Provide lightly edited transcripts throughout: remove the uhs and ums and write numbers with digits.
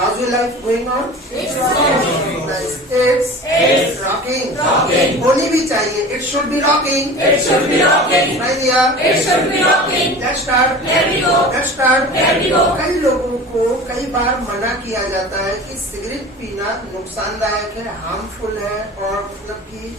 How's your life going on? It's rocking. Nice. It's rocking. Rocking. होनी भी चाहिए. It should be rocking. It should be rocking. सुनाई दिया? It should be rocking. Let's start. Here we go. Let's start. Here we go. कई लोगों को कई बार मना किया जाता है कि सिगरेट पीना नुकसानदायक है, हार्मफुल है और मतलब कि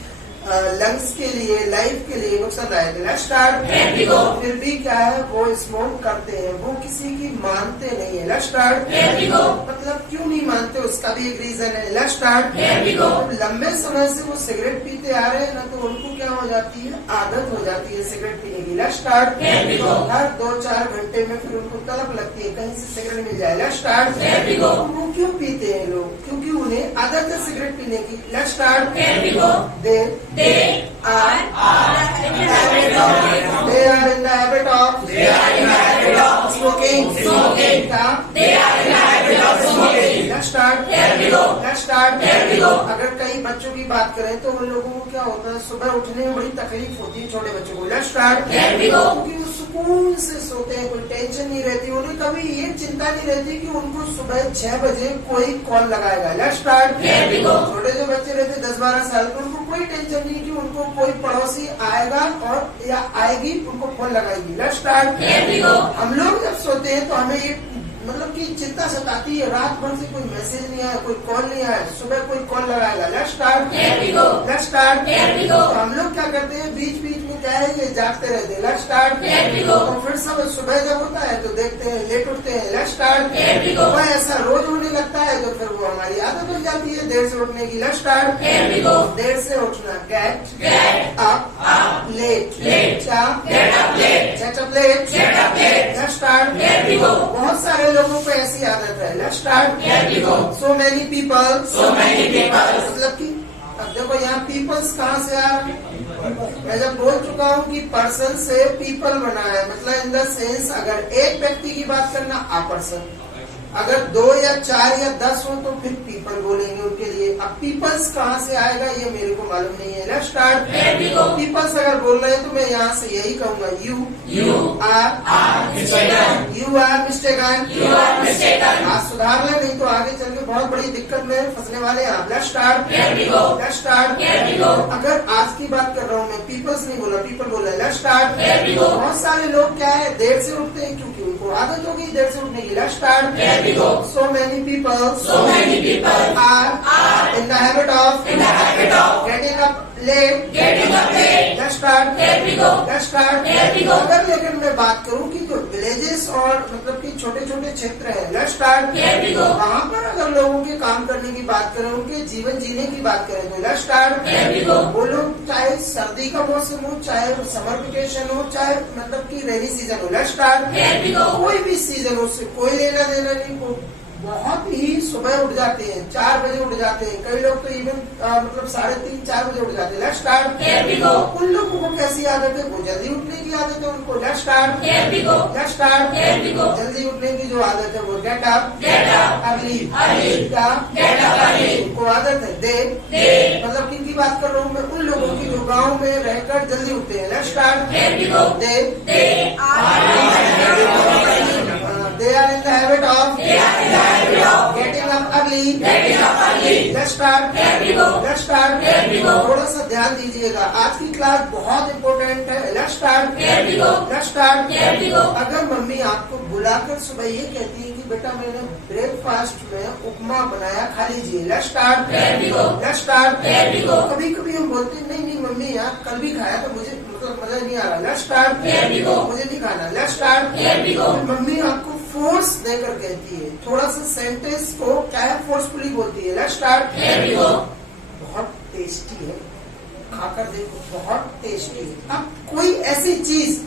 लंग्स के लिए, लाइफ के लिए नुकसानदायक है. Let's start. Here we go. फिर भी क्या है, वो स्मोक करते हैं, वो किसी की मानते नहीं है. Let's start. Here we go. मतलब क्यों नहीं मानते, उसका भी एक रीजन है. Let's start. Here we go. लंबे समय से वो सिगरेट पीते आ रहे हैं ना, तो उनको क्या हो जाती है, आदत हो जाती है सिगरेट पीने की. Let's start. Here we go. हर 2-4 घंटे में फिर उनको तलब लगती है कहीं से सिगरेट मिल जाए. Let's start. Here we go. वो क्यों पीते हैं लोग, क्योंकि उन्हें आदत है सिगरेट पीने की. Let's start. Here we go. They They are in the habit of they are in the habit of They are in the habit of smoking. Smoking. क्या? They are in the habit of smoking. Let's start. Here we go. Let's start. Here we go. अगर कई बच्चों की बात करें तो उन लोगों को क्या होता है, सुबह उठने में बड़ी तकलीफ होती है छोटे बच्चों को. Let's start. Here we go. क्योंकि वो सुकून से सोते हैं, कोई टेंशन नहीं रहती, उन्हें कभी ये चिंता नहीं रहती कि उनको सुबह 6 बजे कोई कॉल लगाएगा. Let's start. Here we go. छोटे जो बच्चे रहते 10-12 साल के, उनको कोई टेंशन नहीं कि उनको कोई पड़ोसी आएगा और या आएगी उनको फोन लगाएगी. Let's start. Here we go. हम लोग जब सोते हैं तो हमें ये मतलब कि चिंता सताती है, रात भर से कोई मैसेज नहीं आया, कोई कॉल नहीं आया, सुबह कोई कॉल लगाएगा. Let's start. Here we go. Let's start. Here we go. तो हम लोग क्या करते हैं, बीच बीच में क्या है, ये जागते रहते हैं. Let's start. Here we go. तो फिर सब सुबह जब होता है तो देखते हैं, लेट उठते हैं. Let's start. Here we go. वह ऐसा रोज होने लगता है तो फिर वो हमारी आदत बन जाती है देर से उठने की. Let's start. Here we go. देर से उठना. Get Get up late. Late. क्या? Get up late. Get up late. Get up late. Let's start. Here we go. बहुत सारे लोगों को ऐसी आदत है. Let's start. Here we go. So many people. So many people. मतलब कि अब देखो यहाँ पीपल्स कहाँ से आ रहे हैं? मैं जब बोल चुका हूँ कि पर्सन से पीपल बना है, मतलब इन द सेंस अगर एक व्यक्ति की बात करना आ पर्सन, अगर 2 या 4 या 10 हो तो फिर पीपल बोलेंगे उनके लिए. अब पीपल्स कहाँ से आएगा ये मेरे को मालूम नहीं है. Let's start. Here we go. Peoples अगर बोल रहे हैं तो मैं यहाँ से यही कहूंगा, You are are mistaken. You are mistaken. You are mistaken. आज सुधार ले, नहीं तो आगे चल के बहुत बड़ी दिक्कत में फंसने वाले हैं आप. Let's start. Here we go. Let's start. Here we go. अगर आज की बात कर रहा हूँ मैं, पीपल्स नहीं बोला, पीपल बोला. Let's start. Here we go. बहुत सारे लोग क्या है, देर से उठते हैं क्योंकि उनको आदत हो गई देर से उठने की. Let's start. Here we go. So many people So many people are in the habit of in the habit of getting up late. getting up late. Let's start. Here we go. Let's start. Here we go. अगर लेकिन मैं बात करूँ कि जो villages और मतलब कि छोटे छोटे क्षेत्र हैं, let's start. Here we go. वहाँ पर अगर लोगों के काम करने की बात करें, उनके जीवन जीने की बात करें तो let's start. Here we go. वो लोग चाहे सर्दी का मौसम हो, चाहे समर वेकेशन हो, चाहे मतलब कि रेनी सीजन हो. Let's start. Here we go. कोई भी सीजन हो, उससे कोई लेना देना नहीं. को बहुत ही सुबह उठ जाते हैं, 4 बजे उठ जाते हैं, कई लोग तो इवन मतलब 3:30-4 बजे उठ जाते हैं. Let's start. Here we go. उन लोगों को कैसी आदत है, वो जल्दी उठने की आदत है उनको. Let's start. Here we go. Let's start. Here we go. जल्दी उठने की जो आदत है वो get up Get up early. early. क्या? Get up early. उनको आदत है दे. They मतलब किनकी बात कर रहा हूँ मैं, उन लोगों की जो गाँव में रहकर जल्दी उठते हैं. Let's start. Here we go. They They are in the habit of they are in the habit of They are in the habit of getting up early. getting up early. Let's start. Here we go. Let's start. Here we go. थोड़ा सा ध्यान दीजिएगा, आज की class बहुत important है. Let's start. Here we go. Let's start. Here we go. अगर mummy आपको बुलाकर सुबह ये कहती है कि बेटा मैंने ब्रेकफास्ट में उपमा बनाया, खा लीजिए. Let's start. Here we go. Let's start. Here we go. कभी कभी हम बोलते हैं नहीं नहीं मम्मी यार कल भी खाया तो मुझे मतलब मजा नहीं आ रहा. Let's start. Here we go. मुझे नहीं खाना. Let's start. Here we go. Mummy आपको फोर्स देकर कहती है, थोड़ा सा सेंटेंस को क्या है फोर्सफुली बोलती है. Let's start. Here we go. बहुत टेस्टी है, खाकर देखो बहुत टेस्टी है. अब कोई ऐसी चीज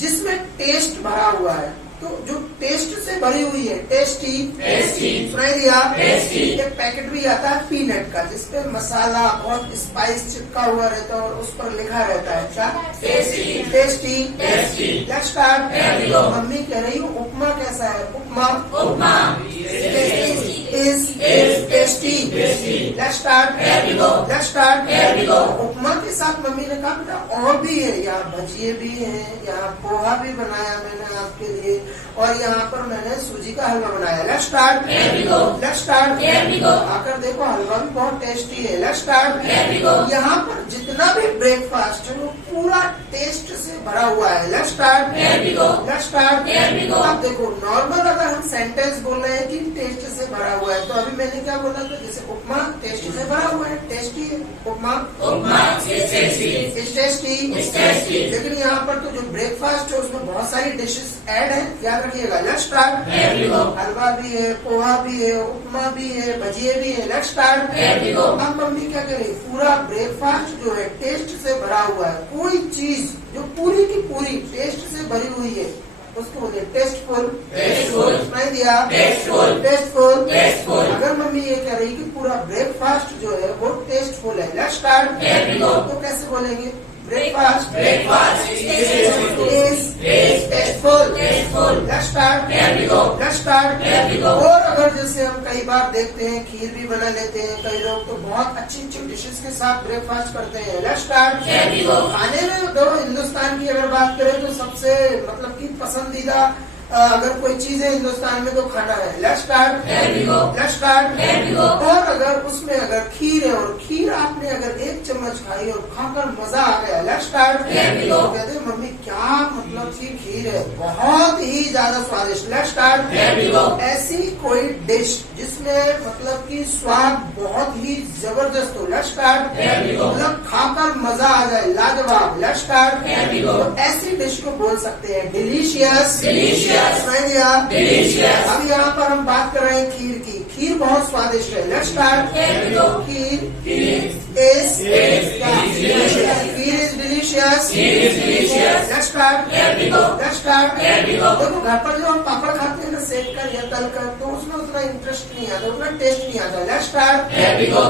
जिसमें टेस्ट भरा हुआ है, तो जो टेस्ट से भरी हुई है, टेस्टी. Tasty. सुनाई दिया? Tasty. एक पैकेट भी आता है पीनट का जिसपे मसाला बहुत स्पाइस चिपका हुआ रहता है और उस पर लिखा रहता है क्या? Tasty. Tasty. Tasty. Let's start. Here we go. मम्मी कह रही हूँ उपमा कैसा है? Upma Upma is is tasty. Let's start. Let's start. Upma के साथ मम्मी ने कहा बेटा और भी है, यहाँ भजिए भी है, यहाँ पोहा भी बनाया मैंने आपके लिए, और यहाँ पर मैंने सूजी का हलवा बनाया। Let's start. Let's start. आकर देखो हलवा भी बहुत टेस्टी है। Let's start. यहाँ पर जितना भी ब्रेकफास्ट है वो पूरा टेस्ट से भरा हुआ है। Let's start. Let's start. अब देखो नॉर्मल अगर हम सेंटेंस बोल रहे हैं कि टेस्ट से भरा हुआ है, तो अभी मैंने क्या बोला था, जैसे उपमा टेस्ट से भरा हुआ है, टेस्टी है उपमा, इज टेस्टी। लेकिन यहाँ पर तो जो ब्रेकफास्ट है उसमें बहुत सारी डिशेस ऐड है, याद रखिएगा। Let's start. हलवा भी है, पोहा भी है, उपमा भी है, भजिए भी है। Let's start. अब मम्मी क्या करें, पूरा ब्रेकफास्ट जो है टेस्ट से भरा हुआ है, कोई चीज जो पूरी की पूरी टेस्ट से भरी हुई है उसको बोलते हैं टेस्टफुल। सुनाई दिया? टेस्टफुल। अगर मम्मी ये कह रही कि पूरा ब्रेकफास्ट जो है वो टेस्टफुल है, लेट्स स्टार्ट। तो कैसे बोलेंगे, breakfast is tasteful. Let's start. Let's start. और अगर जैसे हम कई बार देखते हैं खीर भी बना लेते हैं कई लोग, तो बहुत अच्छी अच्छी डिशेस के साथ ब्रेकफास्ट करते हैं। Let's start. खाने में दो हिंदुस्तान की अगर बात करें तो सबसे मतलब कि पसंदीदा अगर कोई चीज है हिंदुस्तान में तो खाना है। Let's start. Let's start. और अगर उसमें अगर खीर है और खीर आपने अगर एक चम्मच खाई और खाकर मजा आ गया, लेट्स स्टार्ट। तो कहते हैं मम्मी क्या मतलब की खीर है, बहुत ही ज्यादा स्वादिष्ट। Let's start. ऐसी कोई डिश जिसमें मतलब की स्वाद बहुत ही जबरदस्त हो, लेट्स स्टार्ट। मतलब खाकर मजा आ जाए, लाजवाब। Let's start. तो ऐसी डिश को बोल सकते हैं डिलीशियस। अब यहाँ पर हम बात कर रहे हैं खीर की, खीर बहुत स्वादिष्ट है। Let's start. Kheer is delicious. Let's start. Let's start. देखो घर पर जो हम पापड़ खाते हैं ना सेक कर या तल कर, तो उसमें उतना इंटरेस्ट नहीं आता, उतना टेस्ट नहीं आता। Let's start.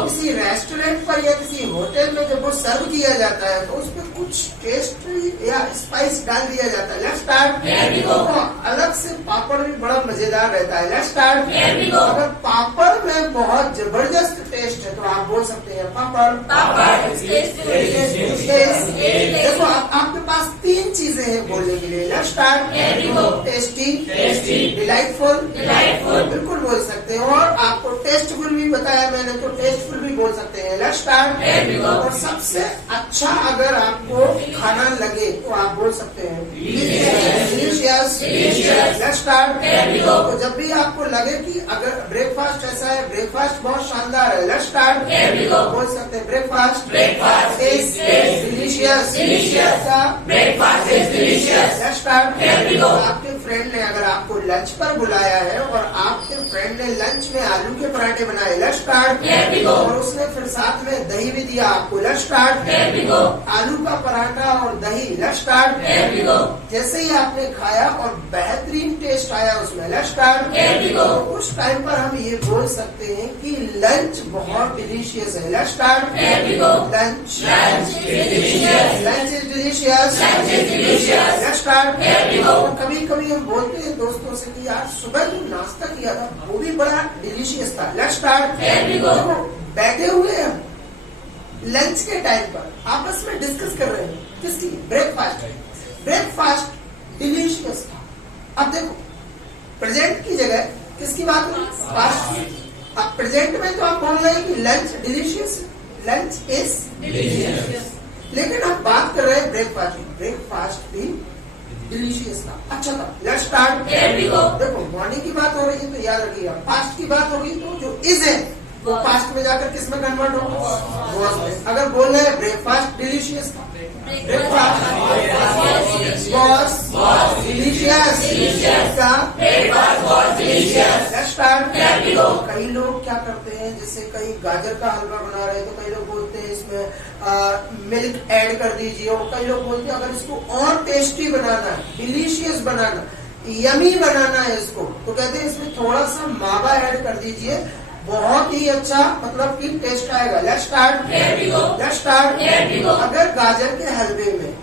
किसी रेस्टोरेंट पर या किसी होटल में जब वो सर्व किया जाता है तो उसमें कुछ टेस्ट या स्पाइस डाल दिया जाता है। Let's start. अलग से पापड़ भी बड़ा मजेदार रहता है। Let's start. अगर पापड़ में बहुत जबरदस्त टेस्ट है तो आप बोल सकते हैं पापड़। देखो आपके पास तीन चीजें हैं बोलने के लिए। Let's start. टेस्टी, डिलाइटफुल, बिल्कुल बोल सकते हैं। और आपको टेस्टफुल भी बताया मैंने, तो टेस्टफुल भी बोल सकते हैं। Let's start. और सबसे अच्छा अगर आपको खाना लगे तो आप बोल सकते हैं डिलीशियस। Let's start. तो जब भी आपको लगे कि अगर ब्रेकफास्ट ऐसा है, ब्रेकफास्ट बहुत शानदार है, लेट्स स्टार्ट। बोल सकते हैं breakfast is delicious. Let's start. आपके फ्रेंड ने अगर आपको लंच पर बुलाया है और आपके फ्रेंड ने लंच में आलू के पराठे बनाए, लेट्स स्टार्ट। और उसने फिर साथ में दही भी दिया आपको, लेट्स स्टार्ट। आलू का पराठा और दही, लेट्स स्टार्ट। जैसे ही आपने खाया और बेहतरीन टेस्ट आया उसमें, लेट्स स्टार्ट। तो उस टाइम पर हम ये बोल सकते हैं कि लंच बहुत डिलीशियस है। Let's start. Lunch is delicious. Let's start. और कभी कभी हम बोलते हैं दोस्तों से कि यार सुबह जो नाश्ता किया था वो भी बड़ा डिलीशियस था। Let's start. बैठे हुए हैं लंच के टाइम पर आपस में डिस्कस कर रहे हैं किसकी, ब्रेकफास्ट डिलीशियस था। अब देखो प्रेजेंट की जगह किसकी बात हो रही है, पास्ट। अब प्रेजेंट में तो आप बोल रहे हैं कि lunch delicious, lunch is delicious, लेकिन हम बात कर रहे हैं ब्रेकफास्ट भी डिलीशियस था, अच्छा था। Let's start. देखो मॉर्निंग की बात हो रही है तो याद रखिएगा, पास्ट की बात होगी तो जो इज है वो पास्ट में जाकर किस में कन्वर्ट होगा, वॉज में। अगर बोल रहे हैं ब्रेकफास्ट डिलीशियस था, ब्रेकफास्ट वॉज डिलीशियस था। Let's start. कई लोग क्या करते हैं, जैसे कई गाजर का हलवा बना रहे हैं तो कई लोग बोलते हैं इसमें मिल्क ऐड कर दीजिए, और कई लोग बोलते हैं अगर इसको और टेस्टी बनाना है, डिलीशियस बनाना, यमी बनाना है इसको, तो कहते हैं इसमें थोड़ा सा मावा ऐड कर दीजिए, बहुत ही अच्छा मतलब कि टेस्ट आएगा। Let's start. Let's start. अगर गाजर के हलवे में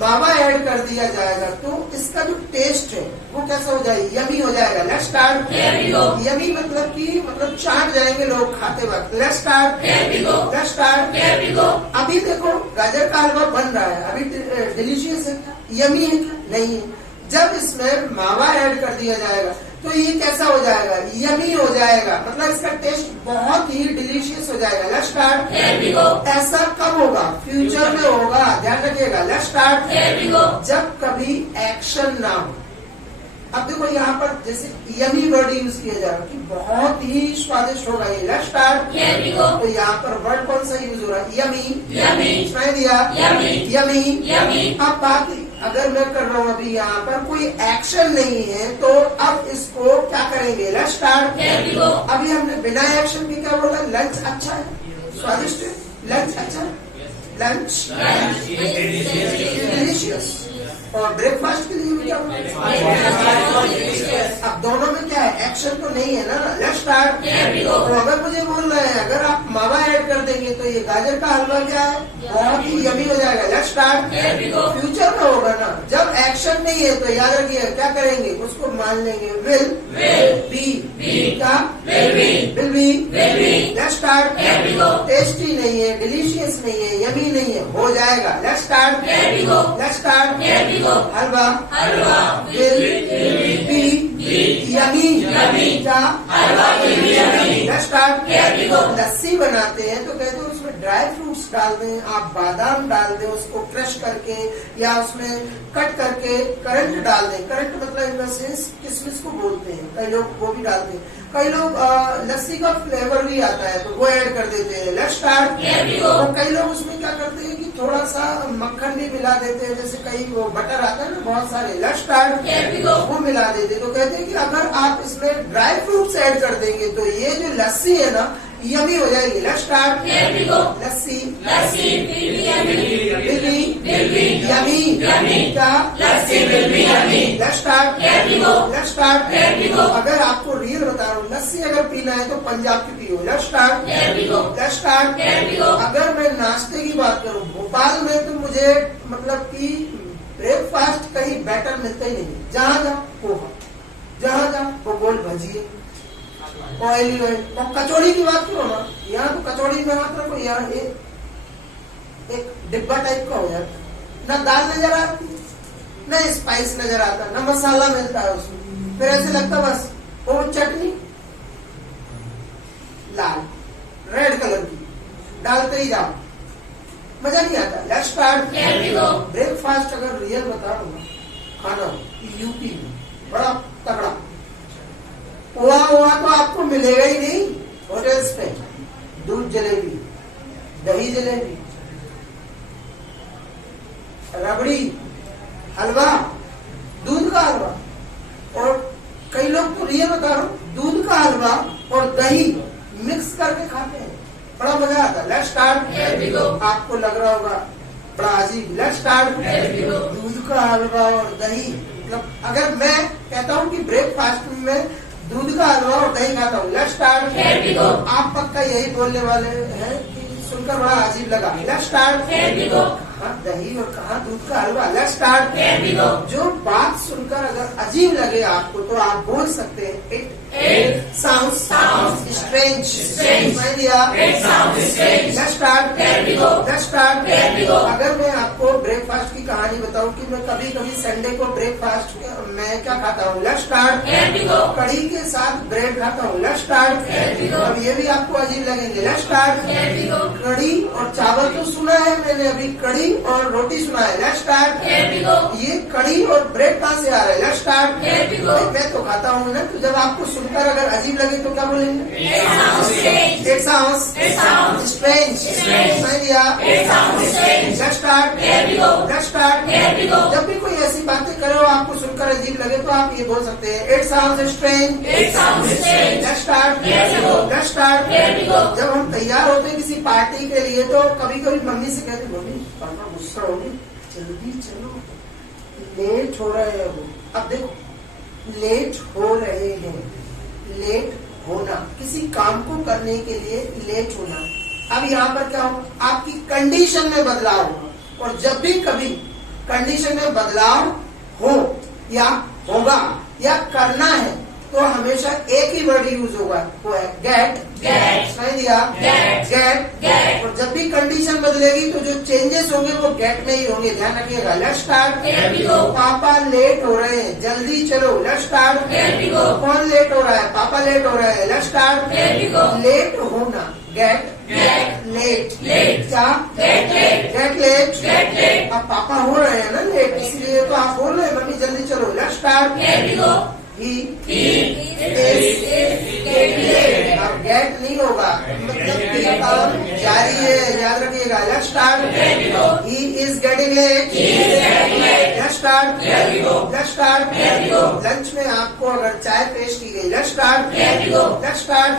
मावा ऐड कर दिया जाएगा तो इसका जो टेस्ट है वो कैसा हो जाएगा, यमी हो जाएगा। Let's start. यमी मतलब कि मतलब चाट जाएंगे लोग खाते वक्त। Let's start. Let's start. अभी देखो गाजर का हलवा बन रहा है, अभी डिलीशियस है क्या, यमी है क्या, नहीं है। जब इसमें मावा ऐड कर दिया जाएगा तो ये कैसा हो जाएगा, यमी हो जाएगा, मतलब इसका टेस्ट बहुत ही डिलीशियस हो जाएगा। Let's start. ऐसा कब होगा, फ्यूचर में होगा, ध्यान रखिएगा। Let's start. जब कभी एक्शन ना हो। अब देखो यहाँ पर जैसे यमी वर्ड यूज किया जाएगा कि बहुत ही स्वादिष्ट होगा ये। Let's start. तो यहाँ पर वर्ड कौन सा यूज हो रहा है, यमी। सुनाई दिया, यमी। अब बाकी अगर मैं कर रहा हूँ अभी यहाँ पर कोई एक्शन नहीं है तो अब इसको क्या करेंगे, लेट्स स्टार्ट। अभी हमने बिना एक्शन के क्या बोला, लंच अच्छा है, स्वादिष्ट है, लंच अच्छा है, लंच डिलीशियस। और ब्रेकफास्ट के लिए भी क्या बोला, अब दोनों में क्या है, एक्शन तो नहीं है ना। Let's start. तो अगर मुझे बोल रहे हैं अगर आप मावा ऐड कर देंगे तो ये गाजर का हलवा क्या है, बहुत ही यमी हो जाएगा। Let's start. फ्यूचर में होगा ना, जब एक्शन नहीं है तो याद रखिए क्या करेंगे, उसको मान लेंगे विल बी, क्या will be. Let's start. Tasty नहीं है, डिलीशियस नहीं है, यमी नहीं है, हो जाएगा। Let's start. Let's start. Halwa will be yummy, क्या लेट्स स्टार्ट। लस्सी बनाते हैं तो कहते हैं उसमें ड्राई फ्रूट्स डाल दें, आप बादाम डाल दें उसको क्रश करके या उसमें कट करके, करंट डाल दें। करंट मतलब इन द सेंस किशमिश को बोलते हैं, कई लोग वो भी डालते हैं। कई लोग लस्सी का फ्लेवर भी आता है तो वो ऐड कर देते हैं। Let's start. और कई लोग उसमें क्या करते हैं कि थोड़ा सा मक्खन भी मिला देते हैं, जैसे कई वो बटर आता है ना बहुत सारे, लेट्स स्टार्ट, वो मिला देते हैं। तो कहते हैं कि अगर आप इसमें ड्राई फ्रूट्स ऐड कर देंगे तो ये जो लस्सी है ना यमी हो जाएगी। Let's start. लस्सी यमी, क्या लेट्स स्टार्ट। Let's start. अगर आपको रियल बता रहा हूँ, लस्सी अगर पीना है तो पंजाब की पियो। Let's start. Let's start. अगर मैं नाश्ते की बात करूँ भोपाल में तो मुझे मतलब कि ब्रेकफास्ट कहीं बेटर मिलता ही नहीं। जहाँ जाओ पोहा, जहाँ जाओ वो गोल भजिए, ऑयली ऑयल। और कचौड़ी की बात करो ना, यहाँ तो कचौड़ी में हाथ रखो, यहाँ एक डिब्बा टाइप का हो जाता, ना दाल नजर आती, ना स्पाइस नजर आता, ना मसाला मिलता है उसमें, फिर ऐसे लगता बस वो चटनी लाल रेड कलर की डालते ही जाओ, मजा नहीं आता। Let's start. ब्रेकफास्ट अगर रियल बता रहा हूँ खाना यूपी में बड़ा तगड़ा, पोहा हुआ तो आपको मिलेगा ही नहीं होटल्स पे। दूध जलेबी, दही जलेबी, रबड़ी, हलवा, दूध का हलवा। और कई लोग तो रियल बता रहा हूँ दूध का हलवा और दही मिक्स करके खाते हैं, बड़ा मजा आता है। Let's start. आपको लग रहा होगा बड़ा अजीब, लेट्स स्टार्ट। दूध का हलवा और दही, मतलब अगर मैं कहता हूँ कि ब्रेकफास्ट में दूध का हलवा और दही खाता हूँ, लेट्स स्टार्ट। आप पक्का यही बोलने वाले हैं कि सुनकर बड़ा अजीब लगा। Let's start. कहाँ दही और कहाँ दूध का हलवा, लेट्स स्टार्ट। जो बात सुनकर अगर अजीब लगे आपको तो आप बोल सकते हैं it sounds strange. Let's start. Let's start. अगर मैं आपको ब्रेकफास्ट की कहानी बताऊं कि मैं कभी कभी संडे को ब्रेकफास्ट मैं क्या खाता हूँ, लेट्स स्टार्ट। कढ़ी के साथ ब्रेड खाता हूँ, लेट्स स्टार्ट। अब ये भी आपको अजीब लगेंगे, लेट्स स्टार्ट। कढ़ी और चावल तो सुना है मैंने, अभी कढ़ी और रोटी सुना है, लेट्स स्टार्ट। ये कढ़ी और ब्रेड कहाँ से आ रहा है, लेट्स स्टार्ट। मैं तो खाता हूँ ना, तो जब आपको सुनकर अगर अजीब लगे तो क्या बोलेंगे, it sounds strange. Let's start. Let's start. जब भी कोई ऐसी बातें करे हो आपको सुनकर अजीब लगे तो आप ये बोल सकते हैं it sounds strange. Let's start. Let's start. जब हम तैयार होते हैं किसी पार्टी के लिए तो कभी कभी मम्मी से कहते मम्मी पापा गुस्सा होगी, जल्दी चलो लेट हो रहे हैं वो। अब देखो लेट हो रहे हैं, लेट होना किसी काम को करने के लिए लेट होना। अब यहाँ पर क्या हो, आपकी कंडीशन में बदलाव हो। और जब भी कभी कंडीशन में बदलाव हो या होगा या करना है तो हमेशा एक ही वर्ड यूज होगा, वो है गेट। समझ दिया? गेट। और जब भी कंडीशन बदलेगी तो जो चेंजेस होंगे वो गेट में ही होंगे, ध्यान रखिएगा। Let's start. पापा लेट हो रहे हैं, जल्दी चलो। Let's start. कौन लेट हो रहा है? पापा लेट हो रहे हैं। Let's start. लेट होना, गेट लेट। क्या? Get late. अब पापा हो रहे हैं ना लेट, इसलिए तो आप बोल रहे हैं मम्मी जल्दी चलो। Let's start. He is अब गेट नहीं होगा, मतलब कि काम जारी है, याद रखिएगा। Let's start. He is getting late। Let's start. Let's start. Lunch में आपको अगर चाय पेश की गई, लेट्स स्टार्ट। Let's start.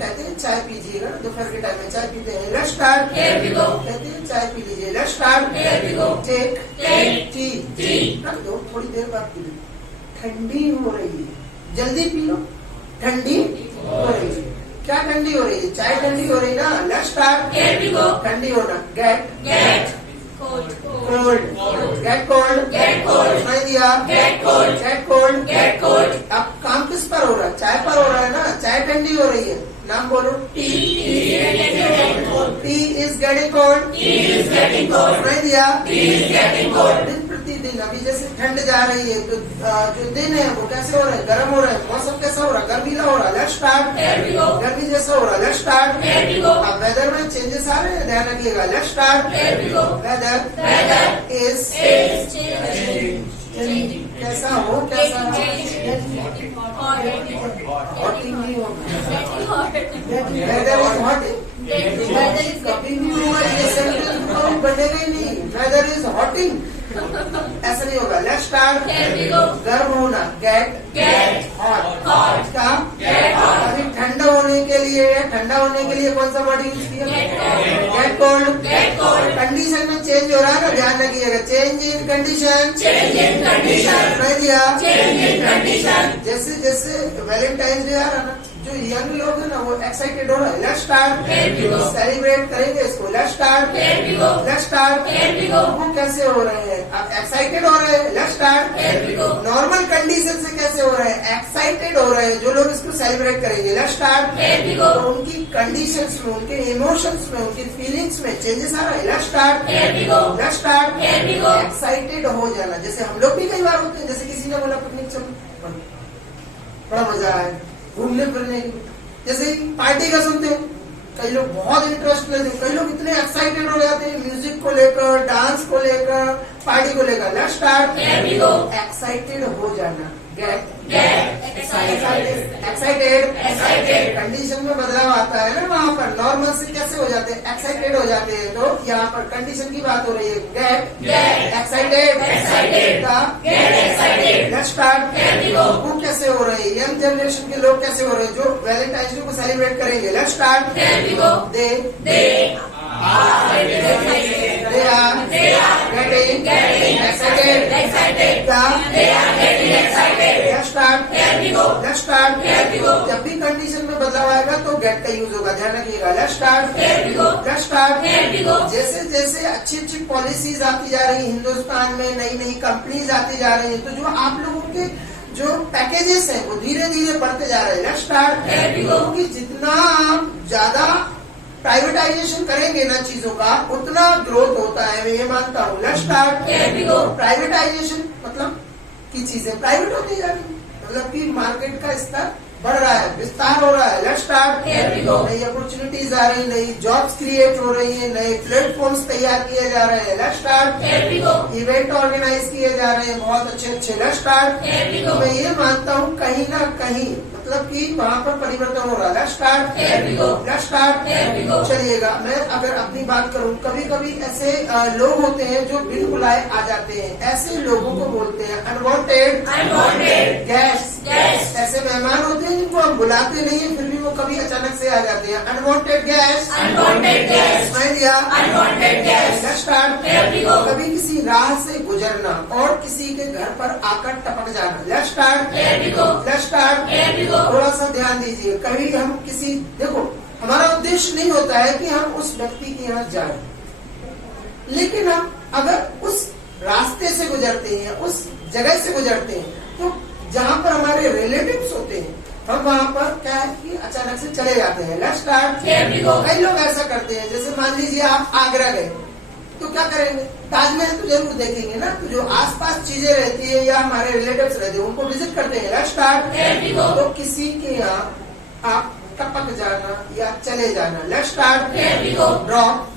कहते हैं चाय पीजिएगा, दोपहर के टाइम में चाय पीते हैं। Let's start. कहते हैं चाय पी लीजिए। Let's start. Take tea. रख दो, थोड़ी देर बाद पी लो। ठंडी हो रही है, जल्दी पी लो। ठंडी हो रही है। क्या ठंडी हो रही है? चाय ठंडी हो रही है ना। Let's start. ठंडी होना, गेट कोल्ड। Gate cold. सुनाई दिया? Gate cold. अब काम किस पर हो रहा है? चाय पर हो रहा है ना। चाय ठंडी हो रही है, नाम बोलो। T is getting cold. सुनाई दिया? दिन प्रतिदिन, अभी जैसे ठंड जा रही है तो जो दिन है वो कैसे हो रहा है? गर्म हो रहा है। मौसम कैसा हो रहा है? गर्मीला हो रहा है। Let's start. गर्मी जैसा हो रहा है। Let's start. अब वेदर में चेंजेस आ रहे हैं, ध्यान रखिएगा। Let's start. वेदर इज कैसा हो? कैसा हॉटिंग नहीं होगा, वेदर इज हॉटिंग। कभी भी होगा ये सेंटेंस बनेगा ही नहीं। वेदर इज हॉटिंग ऐसा नहीं होगा। Let's start. गर्म होना, गेट हॉट। का अभी ठंडा होने के लिए कौन सा वर्ड यूज किया? Gate cold. कंडीशन में चेंज हो रहा है ना, ध्यान रखिएगा। Change in condition. समझ दिया? जैसे जैसे वैलेंटाइन डे आ रहा ना, जो यंग लोग है ना वो एक्साइटेड हो रहा है। Let's start. सेलिब्रेट करेंगे इसको। Let's start. वो कैसे हो रहे हैं? अब एक्साइटेड हो रहे हैं। Let's start. नॉर्मल कंडीशन से कैसे हो रहे हैं? एक्साइटेड हो रहे हैं जो लोग इसको सेलिब्रेट करेंगे। Let's start. तो उनकी कंडीशंस में, उनके इमोशंस में, उनकी फीलिंग्स में चेंजेस आ रहे हैं। Let's start. एक्साइटेड हो जाना, जैसे हम लोग भी कई बार होते हैं। जैसे किसी ने बोला पिकनिक चलो, बड़ा मजा आया घूमने फिरने की। जैसे पार्टी का सुनते हैं, कई लोग बहुत इंटरेस्ट लेते हैं, कई लोग इतने एक्साइटेड हो जाते हैं म्यूजिक को लेकर, डांस को लेकर, पार्टी को लेकर। Let's start. एक्साइटेड हो जाना, एक्साइटेड। कंडीशन में बदलाव आता है ना, वहाँ पर नॉर्मल से कैसे हो जाते हैं? एक्साइटेड हो जाते हैं। तो यहाँ पर कंडीशन की बात हो रही है। गेट एक्साइटेड का लेट्स स्टार्ट। वो कैसे हो रहे हैं? यंग जनरेशन के लोग कैसे हो रहे हैं जो वैलेंटाइन डे को सेलिब्रेट करेंगे? Let's start. They are getting excited. Let's start. जब भी कंडीशन में बदलाव आएगा तो गेट का यूज होगा, ध्यान रखिएगा। Let's start. जैसे जैसे अच्छी अच्छी पॉलिसीज आती जा रही है हिंदुस्तान में, नई नई कंपनीज आती जा रही है, तो जो आप लोगों के जो पैकेजेस हैं वो धीरे धीरे बढ़ते जा रहे हैं। Let's start. क्योंकि जितना आप ज्यादा प्राइवेटाइजेशन करेंगे ना चीजों का, उतना ग्रोथ होता है, मैं ये मानता हूँ। Let's start. प्राइवेटाइजेशन मतलब की चीजें प्राइवेट होती जा रही है, मतलब कि मार्केट का स्तर बढ़ रहा है, विस्तार हो रहा है। Let's start. नई अपॉर्चुनिटीज आ रही, नई जॉब्स क्रिएट हो रही है, नए प्लेटफॉर्म्स तैयार किए जा रहे हैं। Let's start. इवेंट ऑर्गेनाइज किए जा रहे हैं बहुत अच्छे। Let's start. तो मैं ये मानता हूँ कहीं ना कहीं मतलब कि वहाँ पर परिवर्तन हो रहा है। Let's start. चलिएगा, मैं अगर अपनी बात करूँ, कभी कभी ऐसे लोग होते हैं जो बिन बुलाए आ जाते हैं, ऐसे लोगों को बोलते हैं अनवांटेड गेस्ट। ऐसे मेहमान होते हैं जिनको हम बुलाते नहीं है, फिर भी वो कभी अचानक से आ जाते हैं। Unwanted guest. Let's start. कभी किसी राह से गुजरना और किसी के घर पर आकर टपक जाना। Let's start. थोड़ा सा ध्यान दीजिए, कभी हम किसी, देखो हमारा उद्देश्य नहीं होता है कि हम उस व्यक्ति के यहाँ जाएं, लेकिन हम अगर उस रास्ते से गुजरते हैं, उस जगह से गुजरते हैं, तो जहाँ पर हमारे रिलेटिव्स होते हैं हम वहाँ पर क्या है कि अचानक से चले जाते हैं। Let's start. कई लोग ऐसा करते हैं, जैसे मान लीजिए आप आगरा गए तो क्या करेंगे, ताजमहल तो जरूर देखेंगे ना, तो जो आसपास चीजें रहती है या हमारे रिलेटिव्स रहते हैं उनको विजिट करते हैं। Let's start. तो किसी के यहाँ आप टपक जाना या चले जाना। Let's start.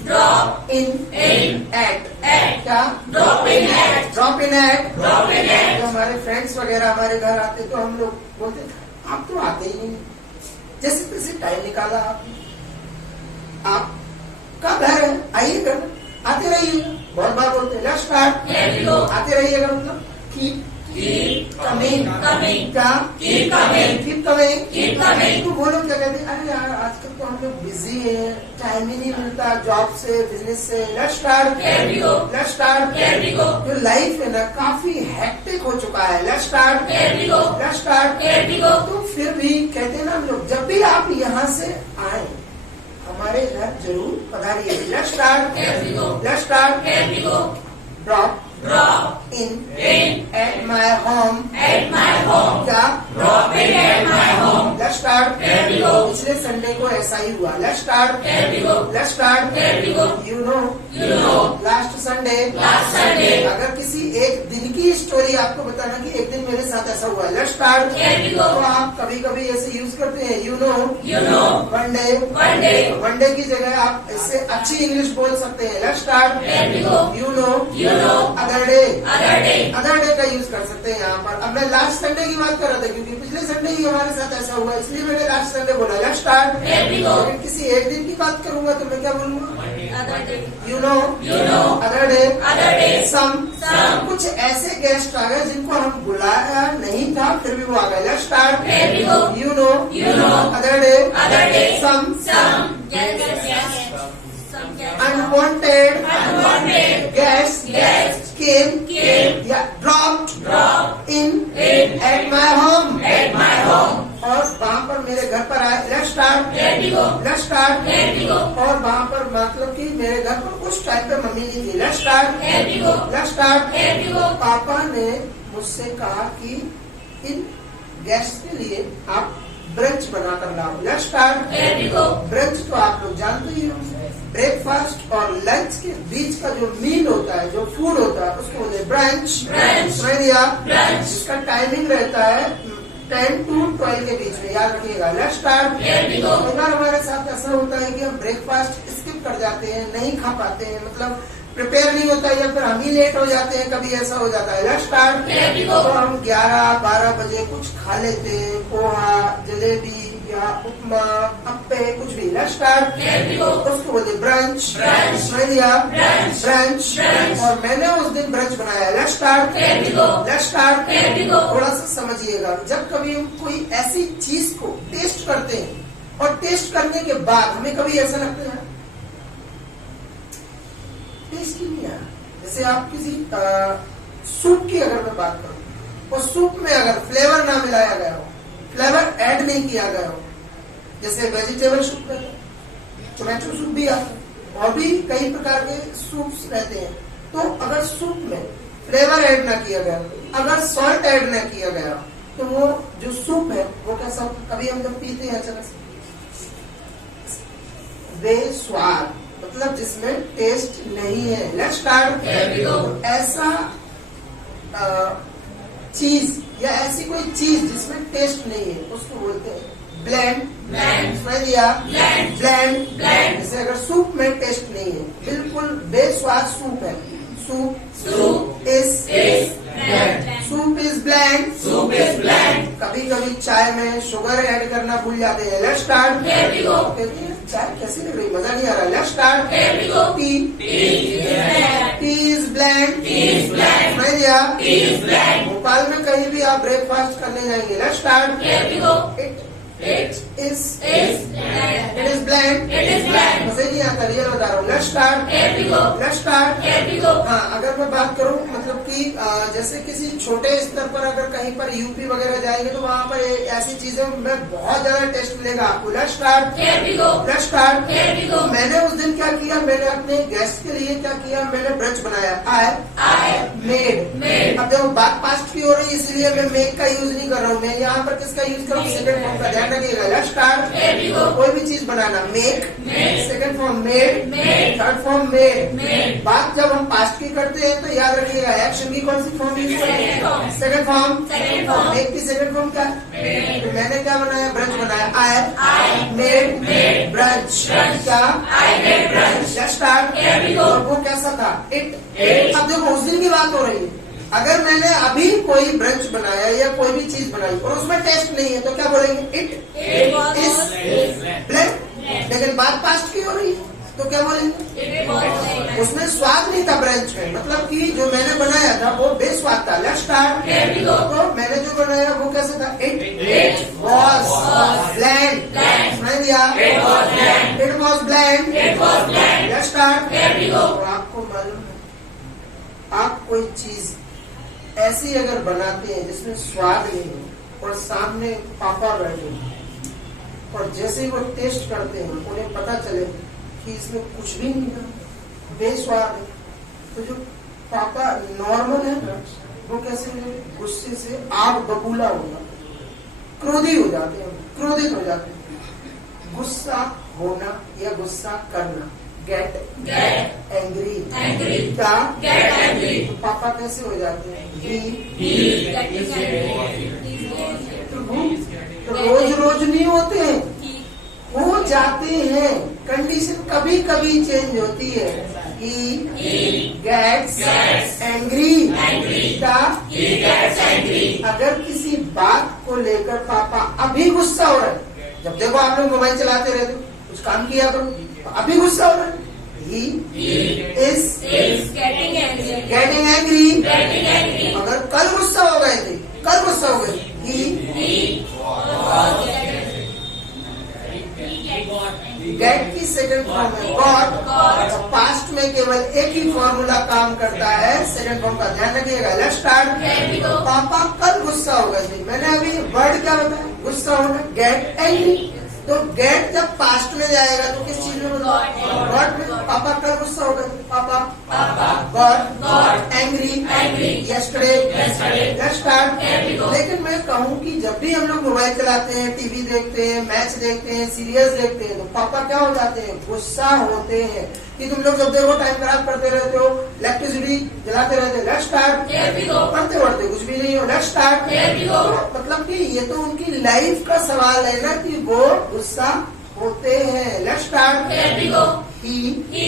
Drop in at. क्या? Drop in at. तो हमारे फ्रेंड्स वगैरह हमारे घर आते तो हम लोग बोलते आप तो आते ही नहीं, जैसे तैसे टाइम निकाला आपका घर है, आइएगा, आते रहिए। बहुत बार बोलते हैं लेट्स स्टार्ट। आते रहिएगा मतलब कीप कमिंग। क्या? Keep coming. तो वो लोग क्या कहते हैं, अरे यार आजकल तो हम लोग बिजी है, टाइम ही नहीं मिलता जॉब से, बिजनेस से। Let's start. जो लाइफ है ना काफी हेक्टिक हो चुका है। Let's start. तो फिर भी कहते हैं ना हम लोग, जब भी आप यहाँ से आए हमारे घर जरूर पधारिए। Let's start. Drop in at my home. क्या? Let's start. पिछले संडे को ऐसा ही हुआ। Let's start. You know last Sunday. अगर किसी एक दिन की स्टोरी आपको बताना कि एक दिन मेरे साथ ऐसा हुआ। Let's start. तो आप कभी कभी ऐसे यूज करते हैं यू नो वन डे की जगह आप इससे अच्छी इंग्लिश बोल सकते हैं। Let's start. You know other day का यूज कर सकते हैं यहाँ पर। अब मैं लास्ट संडे की बात कर रहा था क्योंकि पिछले संडे ही हमारे साथ ऐसा हुआ, इसलिए मैंने लास्ट संडे बोला। Let's start. लेकिन किसी एक दिन की बात करूंगा तो मैं क्या बोलूंगा? You know other day some. कुछ ऐसे गेस्ट आ गए जिनको हम बुलाया नहीं था फिर भी वो आ गए। Let's start. You know other day some unwanted guest came या dropped in at my home। और वहाँ पर मेरे घर पर आए। Let's start. और वहाँ पर मतलब कि मेरे घर पर कुछ टाइम पे मम्मी नहीं थी। Let's start. पापा ने मुझसे कहा कि इन गेस्ट के लिए आप ब्रंच बना कर लाओ। Let's start. ब्रंच तो आप लोग जानते ही हो, ब्रेकफास्ट और लंच के बीच का जो मील होता है, जो फूड होता है उसको बोलते हैं ब्रंच। इसका टाइमिंग रहता है 10 to 12 के बीच में, याद रखिएगा। Let's start. अगर हमारे साथ ऐसा होता है कि हम ब्रेकफास्ट स्किप कर जाते हैं, नहीं खा पाते हैं, मतलब प्रिपेयर नहीं होता है या फिर हम ही लेट हो जाते हैं, कभी ऐसा हो जाता है। Let's start. तो हम 11-12 बजे कुछ खा लेते हैं, पोहा, जलेबी या उपमा, अप्पे, कुछ भी। Let's start. उसको बोलते ब्रंच। और मैंने उस दिन ब्रंच बनाया। Let's start. थोड़ा सा समझिएगा, जब कभी हम कोई ऐसी चीज को टेस्ट करते हैं और टेस्ट करने के बाद हमें कभी ऐसा लगता है टेस्ट ही नहीं आया। जैसे आप किसी सूप की अगर मैं बात करूं, उस सूप में अगर फ्लेवर ना मिलाया गया हो, फ्लेवर ऐड नहीं किया गया हो, जैसे वेजिटेबल सूप रहता है, टोमेटो सूप भी आता है और भी कई प्रकार के सूप्स रहते हैं, तो अगर सूप में फ्लेवर ऐड ना किया गया, अगर सॉल्ट ऐड ना किया गया, तो वो जो सूप है वो कैसा होता है? कभी हम जब पीते हैं अचानक से बेस्वाद, मतलब जिसमें टेस्ट नहीं है। Let's start. ऐसा चीज या ऐसी कोई चीज जिसमें टेस्ट नहीं है उसको बोलते हैं ब्लेंड। जैसे अगर सूप में टेस्ट नहीं है, बिल्कुल बेस्वाद सूप है, सूप इज ब्लेंड। कभी कभी चाय में शुगर ऐड करना भूल जाते हैं। Let's start. चाय कैसी लग रही, मजा नहीं आ रहा। Let's start. T is blend. Bhopal में कहीं भी आप ब्रेकफास्ट करने जाएंगे। Let's start. It is is bland. it is bland. It is bland. मुझे नहीं आता, रियल बता रहा हूँ। Let's start. Here we go. Let's start. Here we go. हाँ, अगर मैं बात करूँ मतलब कि जैसे किसी छोटे स्तर पर अगर कहीं पर यूपी वगैरह जाएंगे तो वहाँ पर ऐसी चीजें में बहुत ज्यादा टेस्ट मिलेगा आपको। Let's start. Here we go. Let's start. Here we go. मैंने उस दिन क्या किया, मैंने अपने गेस्ट के लिए क्या किया, मैंने ब्रंच बनाया। I made. made. अब देखो बात पास्ट की हो रही है इसलिए मैं मेक का यूज नहीं कर रहा हूँ, मैं यहाँ पर किसका यूज कर रहा हूँ, सेकंड फॉर्म का। ध्यान रखिएगा। Let's start. Here we go. कोई भी चीज बनाना, make, Made. Second form made, Made. Third form made. Made. बात जब हम पास्ट की करते हैं तो याद रखिएगा एक्शन की कौन सी फॉर्म यूज करते हैं, Second form. Second form. Second form. Make की सेकंड फॉर्म क्या, Made. तो मैंने क्या बनाया, ब्रंच बनाया। I I made made brunch. brunch. क्या, I made brunch. Let's start. Here we go. और वो कैसा था, इट। It. अब देखो उस दिन की बात हो रही है, अगर मैंने अभी कोई ब्रंच बनाया या कोई भी चीज बनाई और उसमें टेस्ट नहीं है तो क्या बोलेंगे, it It was is blank. लेकिन बात पास्ट की हो रही है तो क्या बोलेंगे, It was bland. उसमें स्वाद नहीं था ब्रंच में, मतलब कि जो मैंने बनाया था वो बेस्वाद था। Let's start. Here we go. तो मैंने जो बनाया वो कैसा था, it It was bland. bland. सुनाई दिया, It was bland. It was bland. It was bland. Let's start. Here we go. और आपको मालूम है, आप कोई चीज ऐसी अगर बनाते हैं जिसमें स्वाद नहीं हो और सामने पापा बैठे हो और जैसे ही वो टेस्ट करते हैं उन्हें पता चले कि इसमें कुछ भी नहीं है, बेस्वाद है, तो जो पापा नॉर्मल है ना वो कैसे होंगे, गुस्से से आग बबूला होगा, क्रोधी हो जाते हैं, क्रोधित हो जाते हैं। गुस्सा होना या गुस्सा करना, गेट Get एंग्री। angry. क्या, Get angry. तो पापा कैसे हो जाते हैं, He getting angry. तो रोज रोज नहीं होते हैं, He हो जाते हैं, कंडीशन कभी कभी चेंज होती है। He gets gets angry. angry. क्या, He gets angry. अगर किसी बात को लेकर पापा अभी गुस्सा हो रहे हैं, जब देखो आप लोग मोबाइल चलाते रहते हो, कुछ काम किया करो, तो अभी गुस्सा हो रहा है, ही He is is getting angry. Getting angry. Getting angry. अगर कल गुस्सा हो गए थे, कल गुस्सा हो गए, he He was getting angry. He got angry. Get की सेकंड फॉर्म है गॉट। Got. पास्ट में केवल एक ही फॉर्मूला काम करता है, सेकंड फॉर्म का ध्यान रखिएगा। Let's start. Here we go. पापा कल गुस्सा हो गए थे, मैंने अभी वर्ड क्या बताया, गुस्सा होना, गेट एंग्री। तो गेट जब पास्ट में जाएगा तो किस चीज में Got. गॉट में। पापा कल गुस्सा हो गए थे, पापा Papa got got angry angry yesterday. yesterday. Let's start. Here we go. लेकिन मैं कहूँ कि जब भी हम लोग मोबाइल चलाते हैं, टीवी देखते हैं, मैच देखते हैं, सीरियल्स देखते हैं, तो पापा क्या हो जाते हैं, गुस्सा होते हैं कि तुम लोग जब देखो टाइम खराब करते रहते हो, इलेक्ट्रिसिटी जलाते रहते हो। Let's start. Here we go. पढ़ते पढ़ते कुछ भी नहीं हो। Let's start. Here we go. मतलब कि ये तो उनकी लाइफ का सवाल है ना कि वो गुस्सा होते हैं। Let's start. Here we go. He He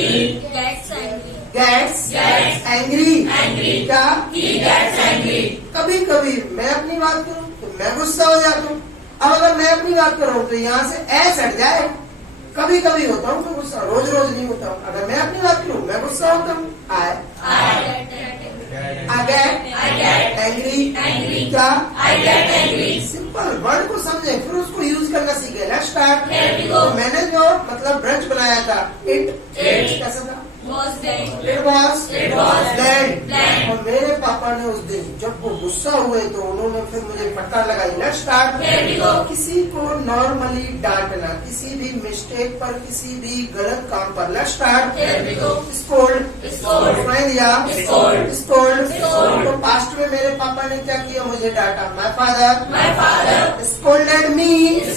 gets angry. Gets Gets angry. angry. क्या, He gets angry. कभी कभी मैं अपनी बात करूं तो मैं गुस्सा हो जाता हूँ। अब अगर मैं अपनी बात करूं तो यहाँ से ऐ हट जाए, कभी कभी होता हूँ तो गुस्सा, रोज रोज नहीं होता हूँ। अगर मैं अपनी बात करूं मैं गुस्सा होता हूँ। I get angry. angry. क्या, I get angry. Simple word को समझे फिर उसको यूज करना सीखे। Let's start. Here we go. तो मैंने जो मतलब ब्रंच बनाया था, इट It कैसा था, was bland. It was It was bland. bland. और मेरे पापा ने उस दिन जब वो गुस्सा हुए तो उन्होंने फिर मुझे फटकार लगाई। Let's start. Here we go. किसी को नॉर्मली डांटना, किसी भी मिस्टेक पर, किसी भी गलत काम पर। Let's start. Here we go. Scold. Scold. सुनाई दिया, Scold. स्कोल्ड। Scold. तो पास्ट में मेरे पापा ने क्या किया, मुझे डांटा। My father My father scolded me.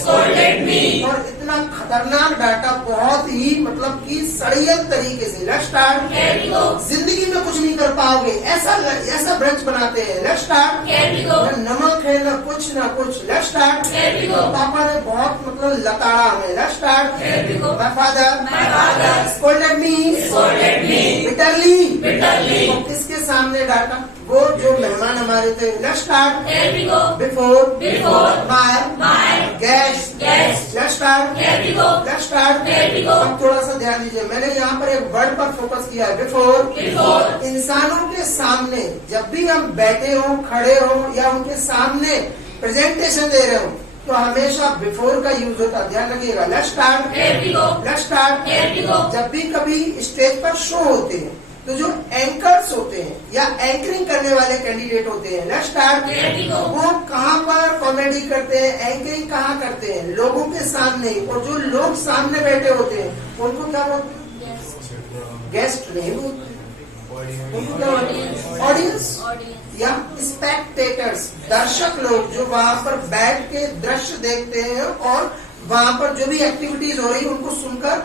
scolded me. और इतना खतरनाक डांटा, बहुत ही मतलब कि सड़ियत तरीके से। Let's start. Here we go. जिंदगी में कुछ नहीं कर पाओगे, ऐसा ऐसा ब्रंच बनाते हैं। Let's start. Here we go. न नमक है न कुछ न कुछ। Let's start. Here we go. पापा ने बहुत मतलब लताड़ा हमें। Let's start. Here we go. My father My father scolded me scolded me bitterly. bitterly. तो किसके सामने डांटा, वो जो मेहमान हमारे थे। Let's start. Here we go. Before Before my guest. guests. Let's start. Here we go. Let's start. Here we go. अब थोड़ा सा ध्यान दीजिए, मैंने यहाँ पर एक वर्ड पर फोकस किया है, बिफोर। Before इंसानों के सामने जब भी हम बैठे हो, खड़े हो या उनके सामने प्रेजेंटेशन दे रहे हो तो हमेशा बिफोर का यूज होता है, ध्यान रखिएगा। Let's start, Here we go. Let's start. Here we go. जब भी कभी स्टेज पर शो होते हैं तो जो एंकर्स होते हैं या एंकरिंग करने वाले कैंडिडेट होते हैं, let's start, Here we go. वो कहाँ पर कॉमेडी करते हैं, एंकरिंग कहाँ करते हैं? लोगों के सामने। और जो लोग सामने बैठे होते हैं उनको क्या बोलते हैं? गेस्ट नहीं बोलते, उनको क्या बोलते हैं? Audience Audience. या स्पेक्टेटर्स, दर्शक लोग जो वहाँ पर बैठ के दृश्य देखते हैं और वहाँ पर जो भी एक्टिविटीज हो रही है उनको सुनकर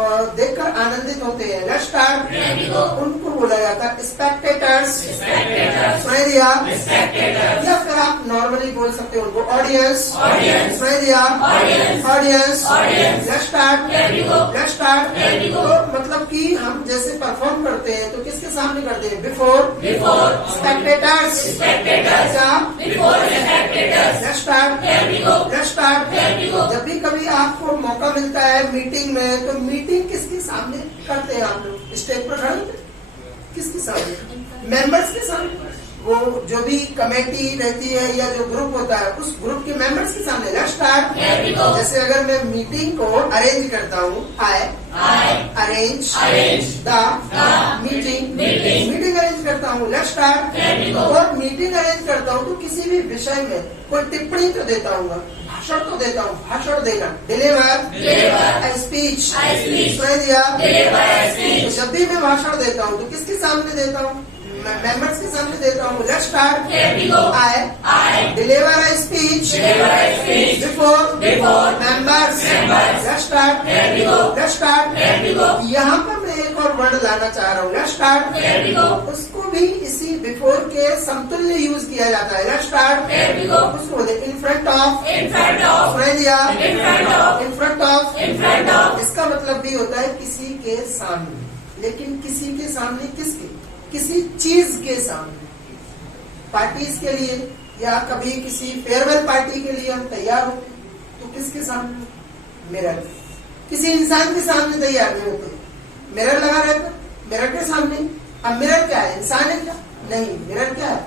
और देखकर आनंदित होते हैं। Let's start, Here we go. उनको बोला जाता है स्पेक्टेटर्स। Spectators. सुनाई दिया? Spectators. या फिर आप नॉर्मली बोल सकते हो उनको ऑडियंस। Audience. सुनाई दिया? Audience. Audience. Audience. Let's start, Here we go. Let's start. Here we go. तो मतलब कि हम जैसे परफॉर्म करते हैं तो किसके सामने करते हैं? Before Before. स्पेक्टेटर्स। Spectators. क्या? Before spectators. Let's start, Here we go. Let's start. Here we go. जब भी कभी आपको मौका मिलता है मीटिंग में, तो मीटिंग किसके सामने करते हैं आप लोग? स्टेज पर खड़े होते हैं? किसके सामने? मेंबर्स के सामने। वो जो भी कमेटी रहती है या जो ग्रुप होता है उस ग्रुप के मेंबर्स के सामने। Let's start. Here we go. जैसे अगर मैं मीटिंग को अरेंज करता हूँ, I arrange arrange the the meeting arrange करता हूँ। Let's start. Here we go. और मीटिंग अरेंज करता हूँ तो किसी भी विषय में कोई टिप्पणी तो देता हूँ, भाषण तो देता हूँ, भाषण देना, deliver Deliver. Speech. I speech. सुनाई दिया? Deliver a speech. तो जब भी मैं भाषण देता हूँ तो किसके सामने देता हूँ? मेंबर्स के सामने देता हूँ। Let's start. Here we go. I I deliver a speech deliver a speech before before members. members. Let's start, Here we go. Let's start. Here we go. यहाँ पर मैं एक और वर्ड लाना चाह रहा हूँ। Let's start. Here we go. उसको भी इसी बिफोर के समतुल्य यूज किया जाता है। Let's start. Here we go. उसको बोलते इन front of. In front of. सुनाई दिया? In front of. In front of. In front of. इसका मतलब भी होता है किसी के सामने, लेकिन किसी के सामने किसके? किसी चीज के सामने। पार्टीज के लिए या कभी किसी फेयरवेल पार्टी के लिए हम तैयार होते हैं तो किसके सामने? मिरर। किसी इंसान के सामने तैयार नहीं होते, मिरर लगा रहता, मिरर के सामने। अब मिरर क्या है? इंसान है क्या? नहीं, मिरर क्या है?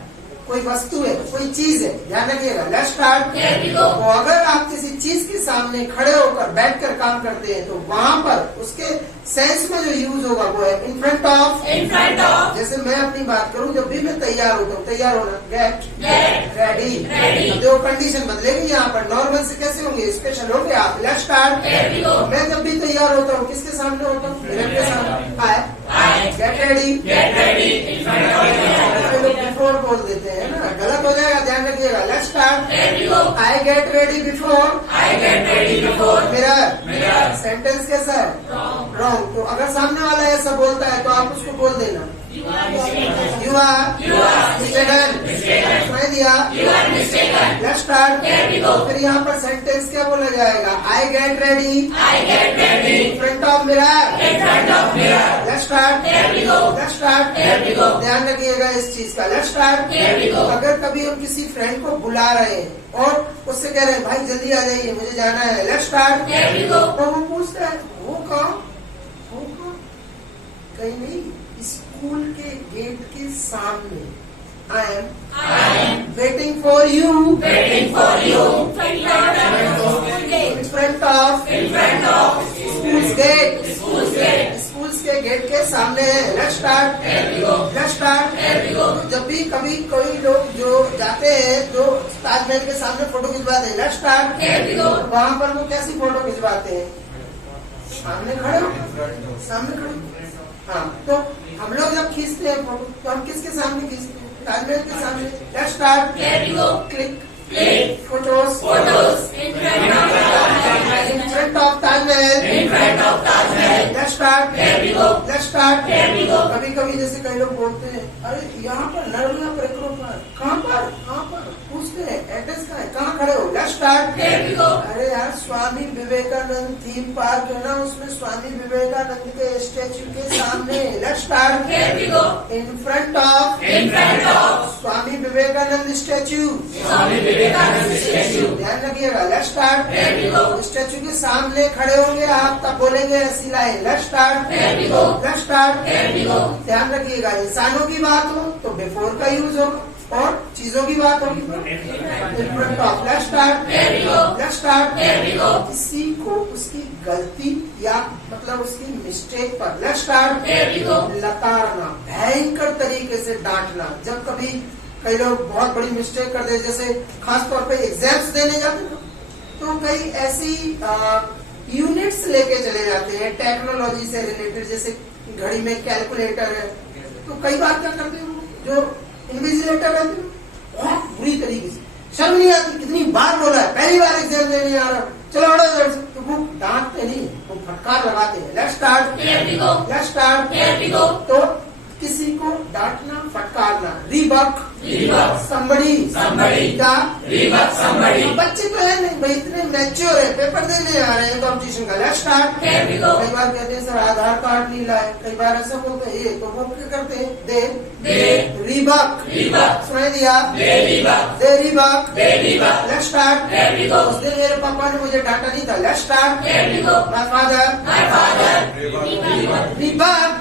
कोई वस्तु है, कोई चीज है। ध्यान रखिएगा। Let's start. Here we go. तो अगर आप किसी चीज के सामने खड़े होकर बैठकर काम करते हैं तो वहां पर उसके सेंस में जो यूज होगा वो है इन front of. In front of. जैसे मैं अपनी बात करूं, जब भी मैं तैयार होता हूँ, तैयार होना, गेट Get रेडी। ready. तो कंडीशन बदलेगी यहाँ पर। नॉर्मल से कैसे होंगे? स्पेशल होंगे आप। Let's start. Here we go. मैं जब भी तैयार होता हूँ किसके सामने होता हूँ? मिरर के सामने। आए I get ready. get ready in front of you. लोग बिफोर बोल देते हैं ना, गलत हो जाएगा, ध्यान रखिएगा। Let's start. Here we go. I get ready before I get ready before. Mirror. Mirror. Sentence कैसा है? Wrong. रॉन्ग। तो अगर सामने वाला ऐसा बोलता है तो आप उसको बोल देना You are mistaken. You are You are mistaken. mistaken. सुनाई दिया? You are mistaken. Let's start. Here we go. फिर यहाँ पर सेंटेंस क्या बोला जाएगा? I get ready I get ready in front of mirror. in front of mirror. Let's start. Here we go. Let's start. Here we go. ध्यान रखिएगा इस चीज का। Let's start. Here we go. अगर कभी हम किसी फ्रेंड को बुला रहे हैं और उससे कह रहे हैं भाई जल्दी आ जाइए मुझे जाना है, let's start. Here we go. तो वो पूछता है वो कहाँ? वो कहाँ? कहीं नहीं, स्कूल के गेट के सामने। I am I am waiting for you waiting for you in front of in front of in front of school gate. school's gate. School's के गेट के सामने है। Let's start. Here we go. Let's start. Here we go. जब भी कभी कोई लोग जो जाते हैं जो ताजमहल के सामने फोटो खिंचवाते हैं, let's start. Here we go. वहाँ पर वो कैसी फोटो खिंचवाते हैं? सामने खड़े हो, सामने खड़े हो। हाँ, तो हम लोग जब खींचते हैं फोटो तो हम किसके सामने खींचते हैं? ताजमहल के सामने। Let's start. Here we go. Click Click photos photos in front of Taj in Mahal. Front of Taj Mahal. In front of Taj Mahal. Let's start. Here we go. Let's start. Here we go. कभी कभी जैसे कई लोग बोलते हैं अरे यहाँ पर नर्मदा परिक्रमा पर, कहाँ पर? कहाँ पर? पूछते हैं एड्रेस कहाँ है, कहाँ खड़े हो? Let's start. Here we go. अरे यार स्वामी विवेकानंद थीम पार्क है ना, उसमें स्वामी विवेकानंद के स्टेच्यू के सामने। Let's start. Here we go. In front of In front of Swami Vivekananda statue. Swami Vivekananda statue. ध्यान रखिएगा। Let's start. Here we go. Statue के सामने खड़े होंगे आप, तब बोलेंगे ऐसी line. Let's start. Here we go. Let's start. Here we go. ध्यान रखिएगा, इंसानों की बात हो तो बिफोर का यूज होगा, और चीजों की बात होगी तो इन front of, let's start, let's start. किसी को उसकी गलती या मतलब उसकी मिस्टेक पर, लेट्स स्टार्ट, लताड़ना, भयंकर तरीके से डांटना। जब कभी कई लोग बहुत बड़ी मिस्टेक कर दे, जैसे खास तौर पे एग्जाम्स देने जाते हैं तो कई ऐसी यूनिट्स लेके चले जाते हैं टेक्नोलॉजी से रिलेटेड, जैसे घड़ी में कैलकुलेटर है, तो कई बार क्या करते हैं जो इन्विजिलेटर रहते हैं बहुत बुरी तरीके से, शर्म नहीं आती, कितनी बार बोला है, पहली बार एग्जाम देने आ रहा, चलो हटो इधर से, तो वो डांटते नहीं, वो फटकार लगाते हैं। Let's start, let's start. तो किसी को डांटना, फटकारना, रीबक, somebody का, बच्चे तो है नहीं भाई, इतने मैच्योर है, पेपर देने आ रहे हैं कॉम्पिटिशन का। Let's start. कई बार कहते हैं सर आधार कार्ड नहीं लाए, कई बार ऐसा बोलते हैं, ये तो वो क्या करते हैं, दे रीबक, सुनाई दिया, दे रीबक। Let's start. उस दिन मेरे पापा ने मुझे डांटा नहीं था। Let's start. माय फादर रीबक,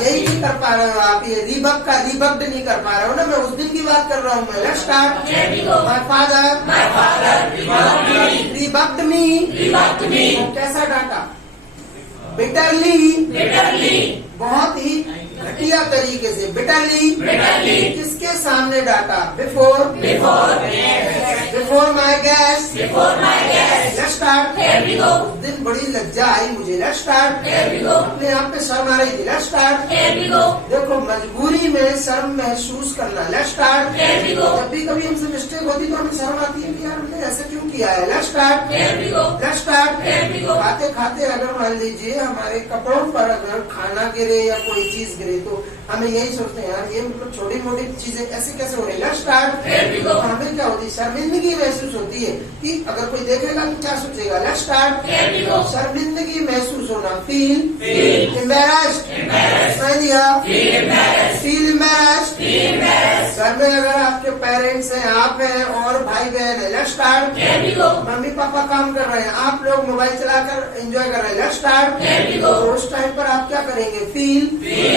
यही नहीं कर पा रहे हो आप, ये रीबक का रीबक्ड नहीं कर पा रहे हो ना, मैं उस दिन की बात कर रहा हूँ मैं। Let's start. माय फादर रीबक्ड मी, कैसा डांटा, बिटरली, बहुत ही घटिया तरीके से, बिटरली, किसके सामने डांटा, before my guest. Let's start. उस दिन बड़ी लज्जा आई मुझे। Let's start. अपने आप पे शर्म आ रही थी। Let's start. देखो मजबूरी में शर्म महसूस करना। Let's start. जब भी कभी हमसे मिस्टेक होती तो हमें शर्म आती है कि यार हमने ऐसे क्यों किया है। Let's start. Let's start. खाते खाते अगर मान लीजिए हमारे कपड़ों पर अगर खाना गिरे या कोई चीज गिरे तो हमें यही सोचते हैं यार ये मतलब छोटी मोटी चीजें ऐसे कैसे हो रही है। Let's start. हमें क्या होती है, शर्मिंदगी महसूस होती है कि अगर कोई देखेगा तो क्या सोचेगा। Let's start. शर्मिंदगी महसूस होना, फील एम्बैरेस्ड, फील एम्बैरेस्ड। घर में अगर आपके पेरेंट्स हैं, आप हैं और भाई बहन है। Let's start. मम्मी पापा काम कर रहे हैं, आप लोग मोबाइल चलाकर एंजॉय कर रहे हैं। Let's start. तो उस टाइम पर आप क्या करेंगे, फील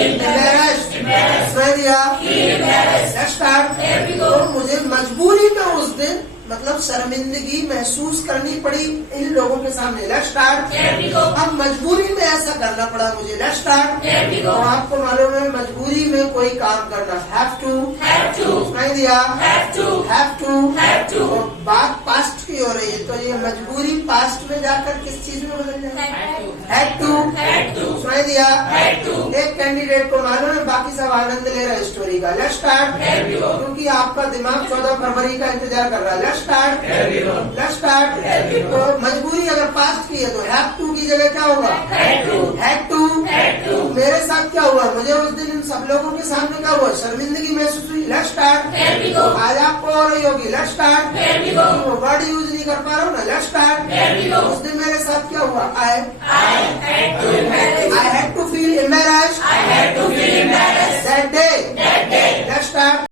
एम्बैरेस्ड, लेट्स स्टार्ट। तो मुझे मजबूरी में उस दिन मतलब शर्मिंदगी महसूस करनी पड़ी इन लोगों के सामने। Let's start. अब मजबूरी में ऐसा करना पड़ा मुझे। Let's start. तो आपको मालूम है मजबूरी में कोई काम करना, हैव टू, सुनाई दिया, हैव टू। बात पास्ट की हो रही है तो ये मजबूरी पास्ट में जाकर किस चीज में बदल जाए, हैड टू, सुनाई दिया। एक कैंडिडेट को मालूम है बाकी सब आनंद ले रहे स्टोरी का। Let's start. क्योंकि आपका दिमाग 14 फरवरी का इंतजार कर रहा है। Let's start. Let's start. तो मजबूरी अगर पास्ट की है तो हैव टू की जगह क्या होगा, हैड टू। मेरे साथ क्या हुआ, मुझे उस दिन इन सब लोगों के सामने क्या हुआ, शर्मिंदगी महसूस हुई। Let's start. आज आपको हो रही होगी। Let's start. वर्ड यूज नहीं कर पा रहा हूँ ना। Let's start. उस दिन मेरे साथ क्या हुआ, आई